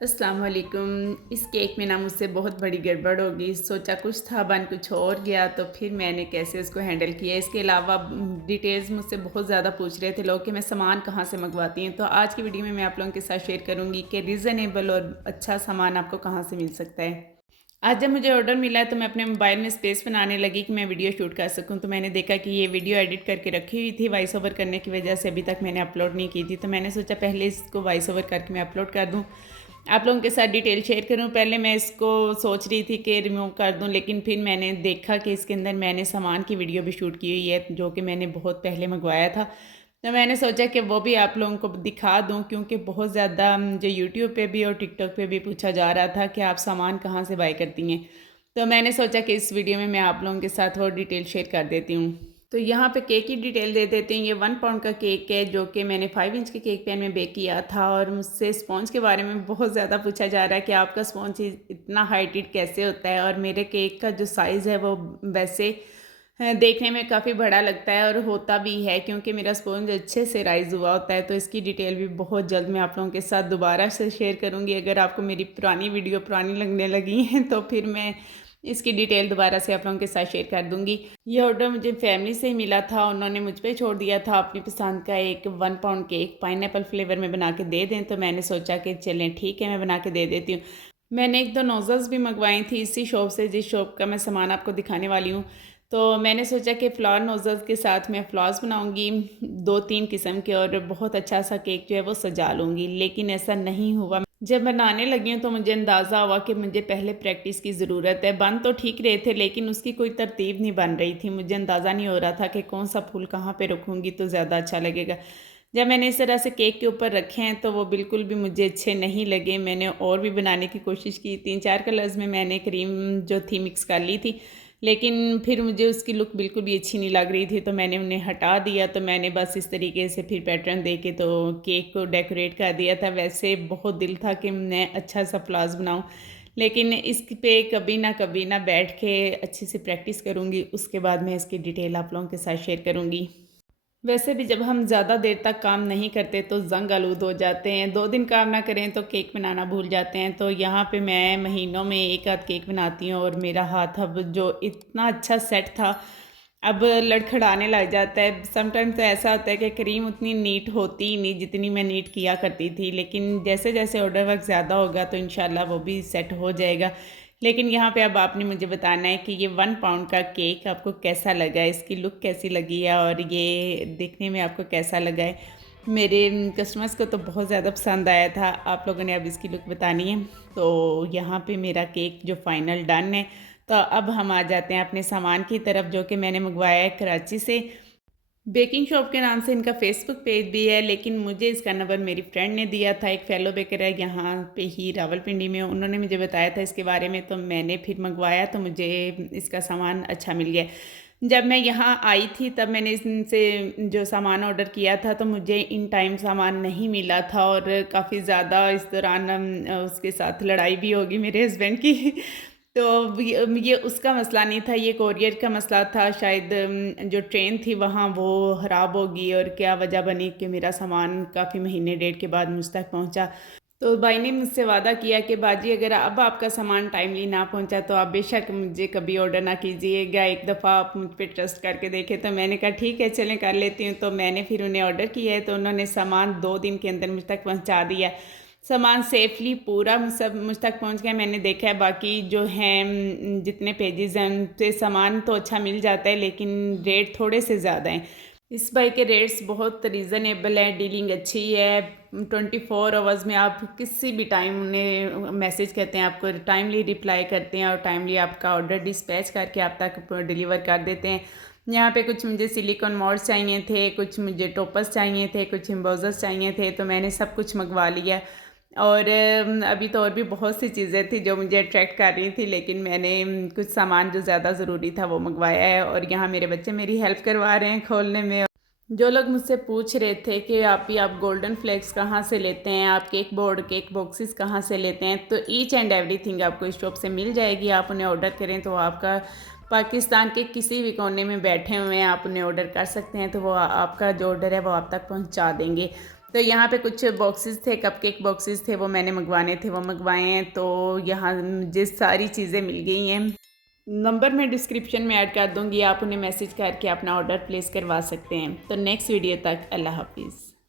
अस्सलाम वालेकुम। इस केक में ना मुझसे बहुत बड़ी गड़बड़ हो गई। सोचा कुछ था, बन कुछ और गया। तो फिर मैंने कैसे उसको हैंडल किया। इसके अलावा डिटेल्स मुझसे बहुत ज़्यादा पूछ रहे थे लोग कि मैं सामान कहाँ से मंगवाती हूँ। तो आज की वीडियो में मैं आप लोगों के साथ शेयर करूँगी कि रीज़नेबल और अच्छा सामान आपको कहाँ से मिल सकता है। आज जब मुझे ऑर्डर मिला है तो मैं अपने मोबाइल में स्पेस बनाने लगी कि मैं वीडियो शूट कर सकूं। तो मैंने देखा कि ये वीडियो एडिट करके रखी हुई थी, वॉइस ओवर करने की वजह से अभी तक मैंने अपलोड नहीं की थी। तो मैंने सोचा पहले इसको वॉइस ओवर करके मैं अपलोड कर दूं, आप लोगों के साथ डिटेल शेयर करूं। पहले मैं इसको सोच रही थी कि रिमूव कर दूं, लेकिन फिर मैंने देखा कि इसके अंदर मैंने सामान की वीडियो भी शूट की हुई है जो कि मैंने बहुत पहले मंगवाया था। तो मैंने सोचा कि वो भी आप लोगों को दिखा दूं, क्योंकि बहुत ज़्यादा मुझे यूट्यूब पे भी और टिकटॉक पे भी पूछा जा रहा था कि आप सामान कहाँ से बाय करती हैं। तो मैंने सोचा कि इस वीडियो में मैं आप लोगों के साथ वो डिटेल शेयर कर देती हूँ। तो यहाँ पे केक की डिटेल दे देते हैं। ये 1 पाउंड का केक है जो कि मैंने 5 इंच के केक पैन में बेक किया था। और मुझसे स्पॉन्ज के बारे में बहुत ज़्यादा पूछा जा रहा है कि आपका स्पॉन्ज इतना हाइटेड कैसे होता है। और मेरे केक का जो साइज़ है वो वैसे देखने में काफ़ी बड़ा लगता है और होता भी है, क्योंकि मेरा स्पॉन्ज अच्छे से राइज़ हुआ होता है। तो इसकी डिटेल भी बहुत जल्द मैं आप लोगों के साथ दोबारा से शेयर करूँगी। अगर आपको मेरी पुरानी वीडियो पुरानी लगने लगी हैं तो फिर मैं इसकी डिटेल दोबारा से आप लोगों के साथ शेयर कर दूँगी। ये ऑर्डर मुझे फैमिली से ही मिला था, उन्होंने मुझ पे छोड़ दिया था अपनी पसंद का एक 1 पाउंड केक पाइनएप्पल फ्लेवर में बना के दे दें। तो मैंने सोचा कि चलें ठीक है, मैं बना के दे देती हूँ। मैंने 1-2 नोज़ल्स भी मंगवाई थी इसी शॉप से, जिस शॉप का मैं सामान आपको दिखाने वाली हूँ। तो मैंने सोचा कि फ्लावर नोज़ल्स के साथ मैं फ्लावर्स बनाऊँगी 2-3 किस्म के और बहुत अच्छा सा केक जो है वो सजा लूँगी। लेकिन ऐसा नहीं हुआ। जब बनाने लगी हूँ तो मुझे अंदाज़ा हुआ कि मुझे पहले प्रैक्टिस की ज़रूरत है। बन तो ठीक रहे थे लेकिन उसकी कोई तरतीब नहीं बन रही थी। मुझे अंदाज़ा नहीं हो रहा था कि कौन सा फूल कहाँ पे रखूँगी तो ज़्यादा अच्छा लगेगा। जब मैंने इस तरह से केक के ऊपर रखे हैं तो वो बिल्कुल भी मुझे अच्छे नहीं लगे। मैंने और भी बनाने की कोशिश की, 3-4 कलर्स में मैंने क्रीम जो थी मिक्स कर ली थी, लेकिन फिर मुझे उसकी लुक बिल्कुल भी अच्छी नहीं लग रही थी। तो मैंने उन्हें हटा दिया। तो मैंने बस इस तरीके से फिर पैटर्न दे के तो केक को डेकोरेट कर दिया था। वैसे बहुत दिल था कि मैं अच्छा सा फ्लावर्स बनाऊँ, लेकिन इस पे कभी ना बैठ के अच्छे से प्रैक्टिस करूँगी, उसके बाद मैं इसकी डिटेल आप लोगों के साथ शेयर करूँगी। वैसे भी जब हम ज़्यादा देर तक काम नहीं करते तो ज़ंग आलूद हो जाते हैं। 2 दिन काम ना करें तो केक बनाना भूल जाते हैं। तो यहाँ पे मैं महीनों में 1 आध केक बनाती हूँ और मेरा हाथ अब जो इतना अच्छा सेट था, अब लड़खड़ाने लग जाता है। समटाइम तो ऐसा होता है कि क्रीम उतनी नीट होती ही नहीं जितनी मैं नीट किया करती थी। लेकिन जैसे-जैसे ऑर्डर वर्क ज़्यादा होगा तो इंशाल्लाह वो भी सेट हो जाएगा। लेकिन यहाँ पे अब आपने मुझे बताना है कि ये 1 पाउंड का केक आपको कैसा लगा है, इसकी लुक कैसी लगी है और ये देखने में आपको कैसा लगा है। मेरे कस्टमर्स को तो बहुत ज़्यादा पसंद आया था। आप लोगों ने अब इसकी लुक बतानी है। तो यहाँ पे मेरा केक जो फाइनल डन है। तो अब हम आ जाते हैं अपने सामान की तरफ, जो कि मैंने मंगवाया है कराची से। बेकिंग शॉप के नाम से इनका फेसबुक पेज भी है, लेकिन मुझे इसका नंबर मेरी फ्रेंड ने दिया था। एक फेलो बेकर है यहाँ पे ही रावलपिंडी में, उन्होंने मुझे बताया था इसके बारे में। तो मैंने फिर मंगवाया तो मुझे इसका सामान अच्छा मिल गया। जब मैं यहाँ आई थी तब मैंने इनसे जो सामान ऑर्डर किया था तो मुझे इन टाइम सामान नहीं मिला था और काफ़ी ज़्यादा इस दौरान उसके साथ लड़ाई भी होगी मेरे हस्बैंड की। तो ये उसका मसला नहीं था, ये कोरियर का मसला था। शायद जो ट्रेन थी वहाँ वो ख़राब होगी और क्या वजह बनी कि मेरा सामान काफ़ी महीने डेढ़ के बाद मुझ तक पहुँचा। तो भाई ने मुझसे वादा किया कि बाजी अगर अब आपका सामान टाइमली ना पहुंचा तो आप बेशक मुझे कभी ऑर्डर ना कीजिएगा, एक दफ़ा आप मुझ पे ट्रस्ट करके देखें। तो मैंने कहा ठीक है चलें कर लेती हूँ। तो मैंने फिर उन्हें ऑर्डर किया है तो उन्होंने सामान 2 दिन के अंदर मुझ तक पहुंचा दिया। सामान सेफली पूरा मुझ तक पहुंच गया। मैंने देखा है बाकी जो हैं जितने पेजेस हैं उनसे सामान तो अच्छा मिल जाता है, लेकिन रेट थोड़े से ज़्यादा हैं। इस बाइक के रेट्स बहुत रीज़नेबल है, डीलिंग अच्छी है। 24 आवर्स में आप किसी भी टाइम उन्हें मैसेज करते हैं, आपको टाइमली रिप्लाई करते हैं और टाइमली आपका ऑर्डर डिस्पैच करके आप तक डिलीवर कर देते हैं। यहाँ पे कुछ मुझे सिलिकॉन मॉड्स चाहिए थे, कुछ मुझे टोपर्स चाहिए थे, कुछ एम्बोजर्स चाहिए थे। तो मैंने सब कुछ मंगवा लिया। और अभी तो और भी बहुत सी चीज़ें थी जो मुझे अट्रैक्ट कर रही थी, लेकिन मैंने कुछ सामान जो ज़्यादा ज़रूरी था वो मंगवाया है। और यहाँ मेरे बच्चे मेरी हेल्प करवा रहे हैं खोलने में। जो लोग मुझसे पूछ रहे थे कि आप गोल्डन फ्लेक्स कहाँ से लेते हैं, आप केक बोर्ड केक बॉक्सेस कहाँ से लेते हैं, तो ईच एंड एवरीथिंग आपको इस शॉप से मिल जाएगी। आप उन्हें ऑर्डर करें तो आपका पाकिस्तान के किसी भी कोने में बैठे हुए हैं आप उन्हें ऑर्डर कर सकते हैं, तो वो आपका जो ऑर्डर है वो आप तक पहुंचा देंगे। तो यहाँ पे कुछ बॉक्सेस थे, कपकेक बॉक्सेस थे, वो मैंने मंगवाने थे, वो मंगवाए हैं। तो यहाँ मुझे सारी चीज़ें मिल गई हैं। नंबर मैं डिस्क्रिप्शन में ऐड कर दूँगी, आप उन्हें मैसेज करके अपना ऑर्डर प्लेस करवा सकते हैं। तो नेक्स्ट वीडियो तक अल्लाह हाफ़िज़।